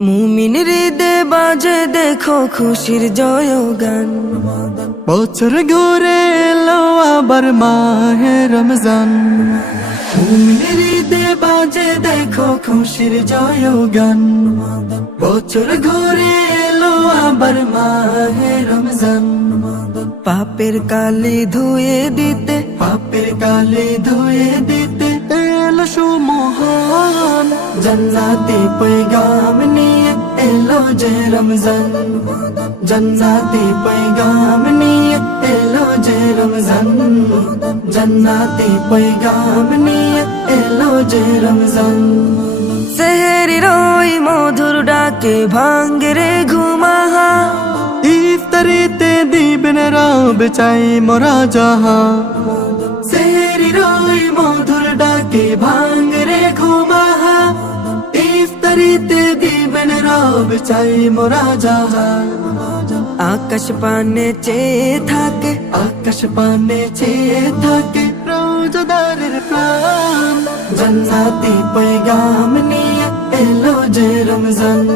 মুমিন হৃদে বাজে দেখো খুশির জয় গান। বছর ঘুরে এলো আবার মাহে রমজান। মুমিন হৃদে বাজে দেখো খুশির জয় গান। বছর ঘুরে এলো আবার মাহে রমজান। পাপের কালি ধুয়ে দিতে, পাপের কালি ধুয়ে দিতে এলো সুমহান জান্নাতি पैगाम নিয়ে এলো যে রমজান। জান্নাতি पैगाम নিয়ে এলো যে রমজান। জান্নাতি पैगाम নিয়ে এলো যে রমজান। সেহরির ওই মধুর ডাকে ভাঙ্গে রে ঘুমাহা। ইফতারিতে দিবেন রব চাই মোরা জাহা। সেহরির ওই মধুর ডাকে ভাঙ্গে রে ঘুমাহা। ইফতারিতে দিবেন রব চাই মোরা জাহা। আকাশ পানে চেয়ে থাকে, আকাশ পানে চেয়ে থাকে রোজাদারের প্রাণ। জান্নাতি पैगाम নিয়ে এলো যে রমজান।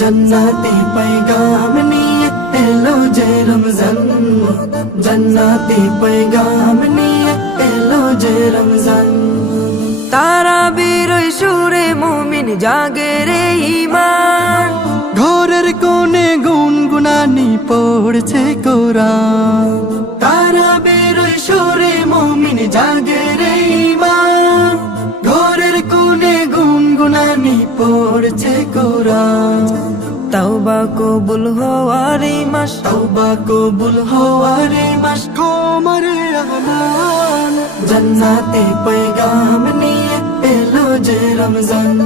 জান্নাতি पैगाम নিয়ে এলো যে রমজান। জান্নাতি पैगाम নিয়ে এলো যে রমজান। তারাবির ওই সুরে মুমিন জাগে রে ঈমান। ঘরের কোণে গুনগুনানি পড়ছে কোরআন। তারাবির ওই সুরে মুমিন জাগে রে ঈমান। ঘরের কোণে গুনগুনানি পড়ছে কোরআন। তওবা কবুল হওয়ার এই মাস, তওবা কবুল হওয়ার এই মাস কোমর রহমান। জান্নাতি पैगाम নিয়ে এলো যে রমজান।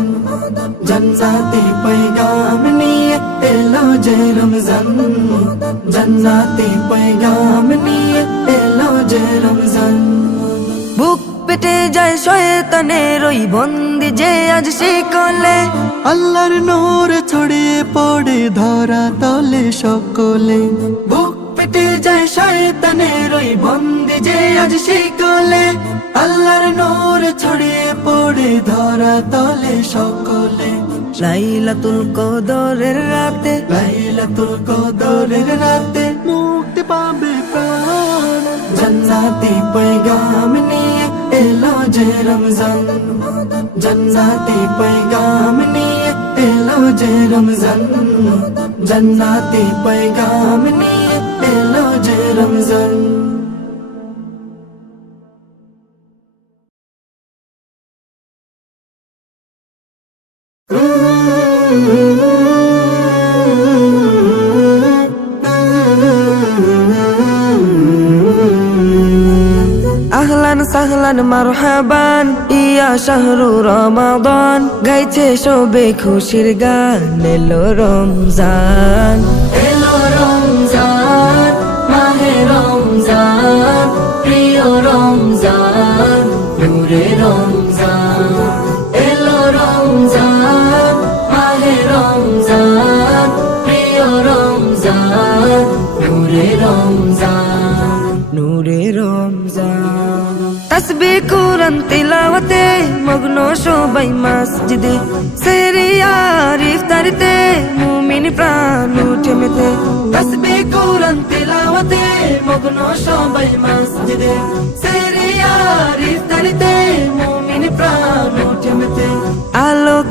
জান্নাতি पैगाम নিয়ে এলো যে রমজান। জান্নাতি पैगाम নিয়ে এলো যে রমজান। বুক পেটে যায় শয়তানের ওই বন্দি যে আজ শিকলে। আল্লাহর নূর ছড়িয়ে পড়ে ধরা তলে সকলে। বুক পেটে যায় শয়তানের ওই বন্দি যে আজ শিকলে। আল্লাহর নূর ছড়িয়ে পড়ে ধরা তলে সকলে। লাইলাতুল কদরের রাতে, লাইলাতুল কদরের রাতে মুক্তি পাবে প্রাণ। জান্নাতি पैगाम নিয়ে এলো যে রমজান। জান্নাতি पैगाम নিয়ে এলো যে রমজান। জান্নাতি पैगाम নিয়ে এলো যে রমজান। আহলান সাহলান মারহাবান ইয়া শাহরু রমাদান। গাইছে সবে খুশির গান এলো রমজান। এলো রমজান মাহে রমজান। প্রিয় রমজান নূরে রমজান। এলো রমজান মাহে রমজান। প্রিয় রমজান নূরে রমজান। নূরে রমজান। তাসবিহ কুরআন তিলাওয়াতে মগ্ন সবাই মসজিদে। সেহরি আর ইফতারিতে মুমিন প্রাণ উঠে মেতে। তাসবিহ কুরআন তিলাওয়াতে মগ্ন সবাই মসজিদে। সেহরি আর ইফতারিতে মুমিন প্রাণ উঠে মেতে। আলোকে